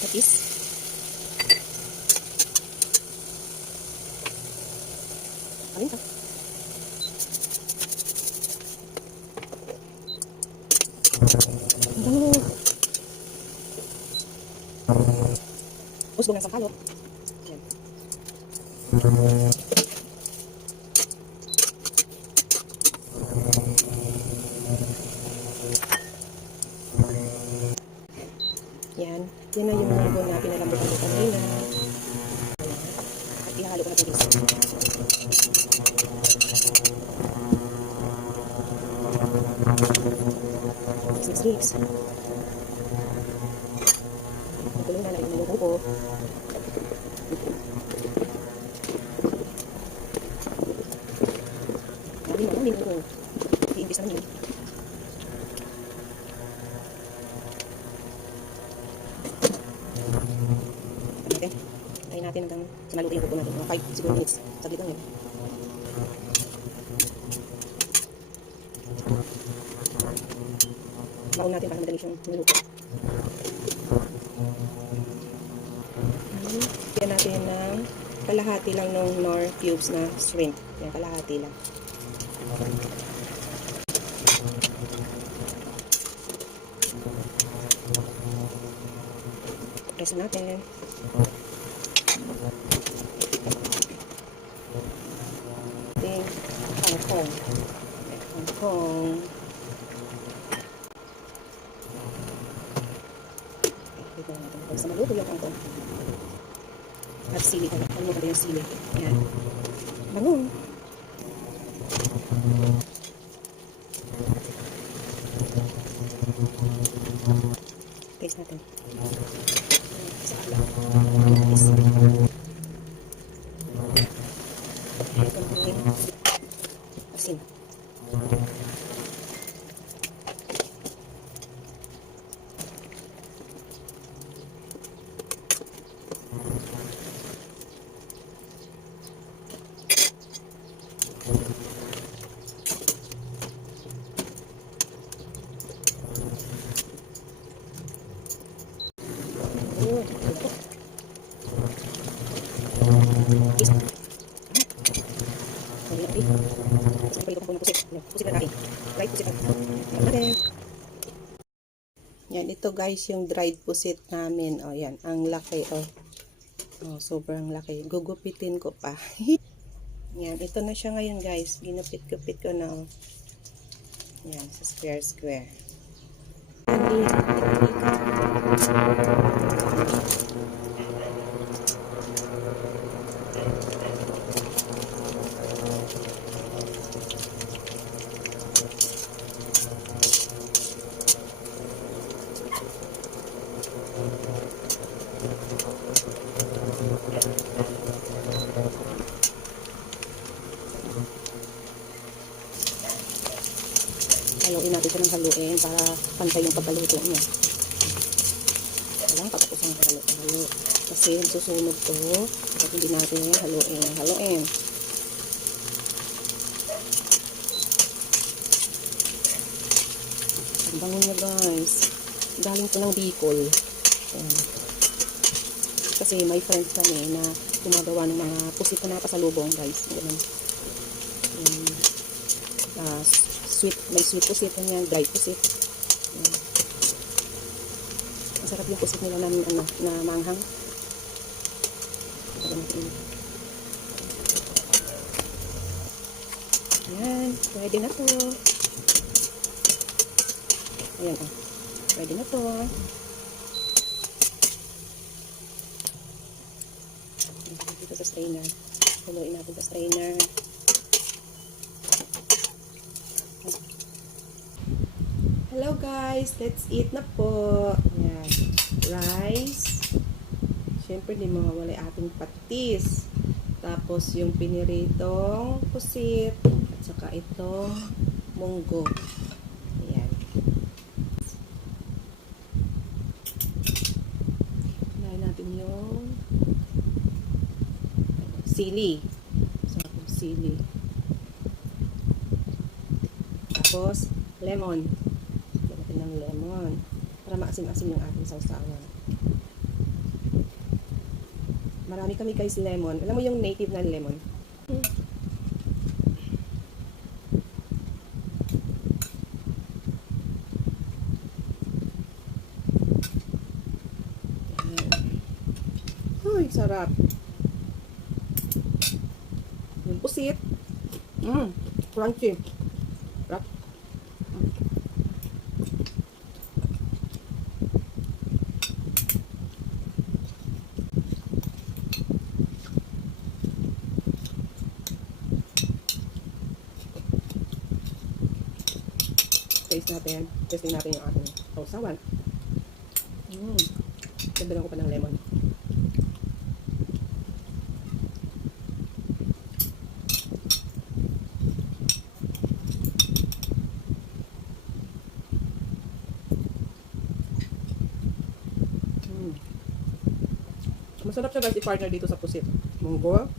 Tapis. Alin ka? Ang bango. Usbong ng sangkalo. Yan. Yan. Yan na yung munggo na pinalambutan ko kanina. At ihalo ko na ito guys. Mix. Nakulong na yung munggo ko. Ang munggo. I-imbis naman yun. Tayo natin hanggang sa maluto yung kuko natin. Mga 5 siguro minutes. Saglit lang yun. Baon natin para madali siyang maluto. Bigyan natin ng kalahati lang ng Knorr cubes na shrimp. Yan, kalahati lang. Press natin. Kangkong. Ito natin. Pag sa maluto yung kangkong. At sili. Ano mo yung sili? Ayan. Bango. Taste natin. Sa ala. Taste. Asin. Yan, ito guys yung dried pusit namin. O yan, ang laki. O, sobrang laki. Gugupitin ko pa. Yan, ito na siya ngayon guys. Ginupit-gupit ko na. O. Yan, sa square. Haluin natin ito ng haluin para pantay yung pagkaluto niya. Walang pagkapusang halo. Kasi susunog to at hindi natin haluin. Ang bango niya guys. Galing to ng Bicol. Kasi may friends kami na gumagawa ng mga pusit na pasalubong guys. May sweet pusit yan, dry pusit. Masarap yung pusit nila na manghang. Yan, pwede na to. Ayan pwede na to. Dito sa strainer. Haluin natin sa strainer. Hello guys, let's eat na po. Ayan. Rice. Siyempre, di mawawala ating patis. Tapos, yung piniritong pusit. At saka itong munggo. Ayan. Lain natin yung sili. Sarap yung sili. Tapos, lemon. Lagyan natin ng lemon. Para maasim-asim yung ating sausawan. Marami kami guys lemon. Alam mo yung native na lemon? Uy, sarap. Yung pusit. Crunchy. Sarap. Tasting natin yung ating sausawan. Dagdagan ko pa ng lemon. Masarap siya guys i-partner dito sa pusit. Munggo,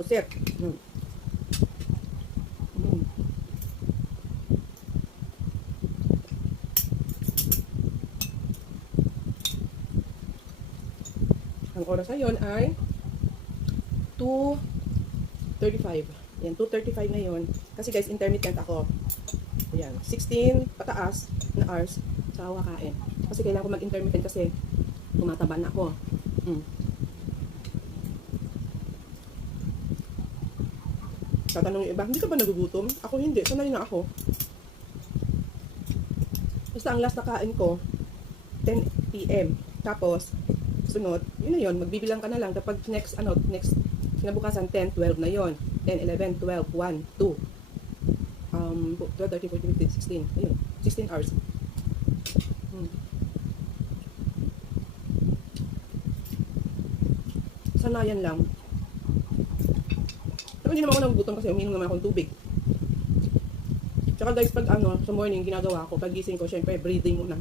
pusit. Ang oras ngayon ay 2:35. Yan, 2:35 ngayon. Kasi guys, intermittent ako. Ayan, 16 pataas na hours sa kain. Kasi kailangan ko mag-intermittent kasi tumataba na ako. Tatanong yung iba, hindi ka ba nagugutom? Ako hindi, sanay na ako. Basta ang last na kain ko, 10 p.m. Tapos, sunod, yun na yun, magbibilang ka na lang. Kapag next kinabukasan, 10, 12 na yun. 10, 11, 12, 1, 2. 12, 13, 14, 15, 16. Ayun, 16 hours. Sanayan lang. Pero hindi naman ako nagugutom kasi uminom naman akong tubig. Tsaka guys, pag sa morning, ginagawa ko, pag gising ko, syempre, breathing muna.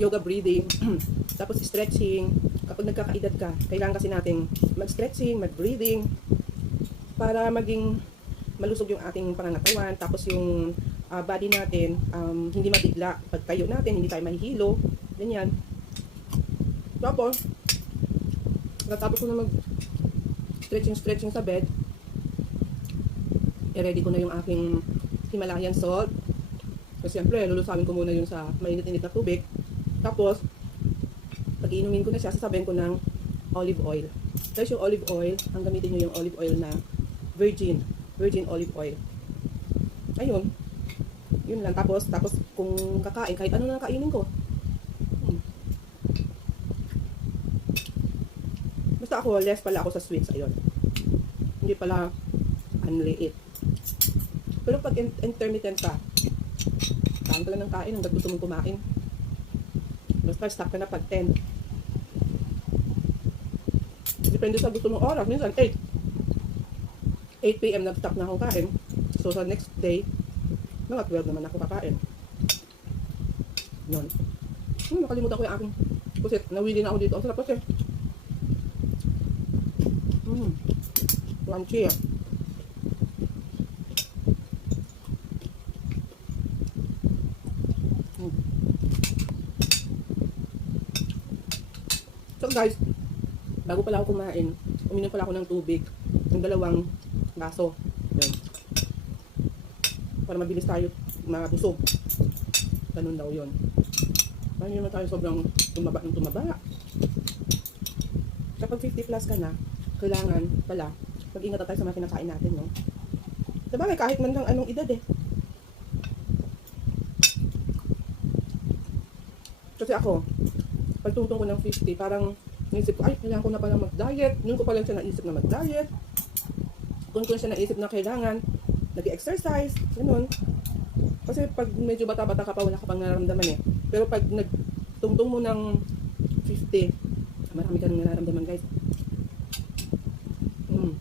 Yoga breathing. Tapos stretching. Kapag nagkakaedad ka, kailangan kasi natin mag-stretching, mag-breathing, para maging malusog yung ating pangangatawan. Tapos yung body natin, hindi mabigla. Pag tayo natin, hindi tayo mahihilo. Ganyan. Tapos, natapos ko na mag-stretching sa bed, i-ready ko na yung aking Himalayan salt. Kasi siyempre, lulusawin ko muna yun sa mainit-init na tubig. Tapos, pag iinumin ko na siya, sasabihin ko ng olive oil. Guys, yung olive oil, ang gamitin nyo yung olive oil na virgin olive oil. Ayun. Yun lang. Tapos kung kakain, kahit ano na kainin ko. Basta ako, less pala ako sa sweets. Ayun. Hindi pala unliit. Pero pag intermittent ka, kain ka lang ng kain hanggang gusto mong kumain. Basta stop ka na pag 10. Depende sa gusto mong oras. Minsan 8 p.m. nag-stop na akong kain. So sa next day, mga 12 naman ako kakain. Yun. Nakalimutan ko yung aking pusit. Nawili na ako dito. Ang sarap kasi. Crunchy. So guys, bago pala ako kumain, uminom pala ako ng tubig. Ng 2 baso. Yan. Para mabilis tayo mabusog. Ganun daw yun. Para hindi naman tayo sobrang tumaba ng tumaba. Kapag 50 plus ka na, kailangan pala mag-ingat tayo sa mga kinakain natin, no? Sabagay, kahit man lang anong edad eh. Kasi ako, pagtungtong ko ng 50, parang naisip ko, ay, kailangan ko na pala mag-diet. Noon ko pa lang siya naisip na mag-diet. Doon ko na siya naisip na kailangan nag-exercise, ganun. Kasi pag medyo bata-bata ka pa, wala ka pang nararamdaman eh. Pero pag nagtungtong mo ng 50, marami ka nang nararamdaman guys. Mm.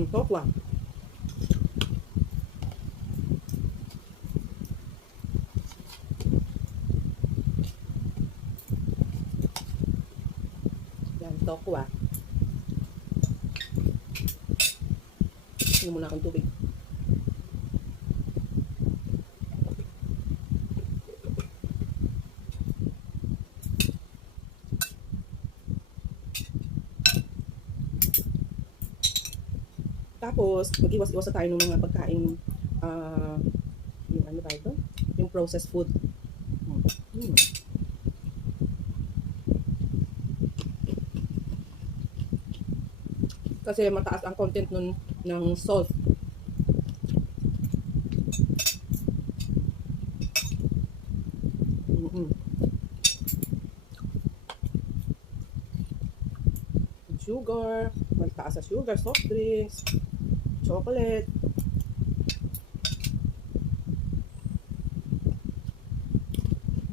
Mm. Tokwa. Yan, tokwa. Inom muna akong tubig. Tapos, mag-iwas-iwas na tayo ng mga pagkain, yung ano ba ito? Yung processed food. Mm. Kasi mataas ang content nun ng salt. Mm-mm. Sugar, mataas sa sugar, soft drinks, chocolate.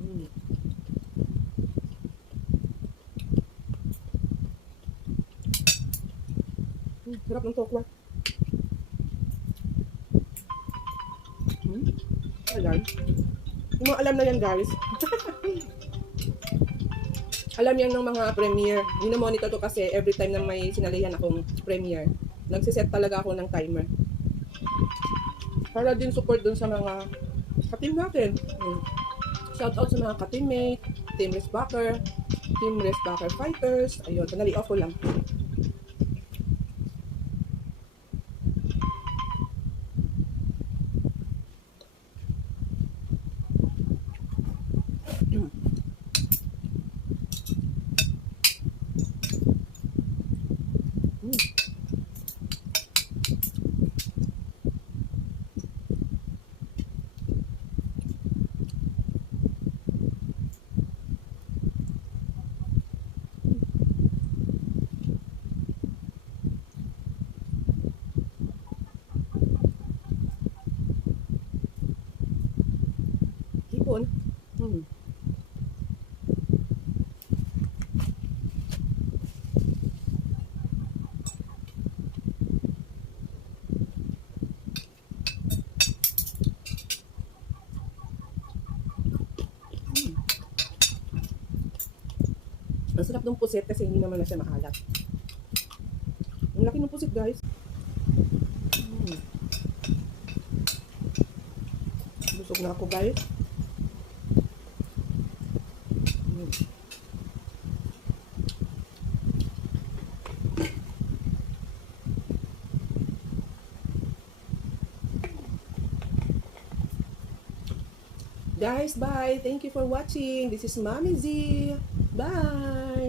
Mm. Sarap ng tokwa. Ayan. Yung mga alam na yan guys. Alam yan ng mga premiere. Monitor ko kasi every time na may sinalihan akong premiere. Nagsiset talaga ako ng timer. Para din support dun sa mga ka-team natin. Shout out sa mga ka-teammate, Team Resbacker, Team Resbacker Fighters. Ayun, tanali off ko lang. Hipon. Ang sarap ng pusit kasi hindi naman na siya maalat. Ang laki ng pusit guys. Busog na ako guys. Guys, bye! Thank you for watching. This is Mommy Z. Bye!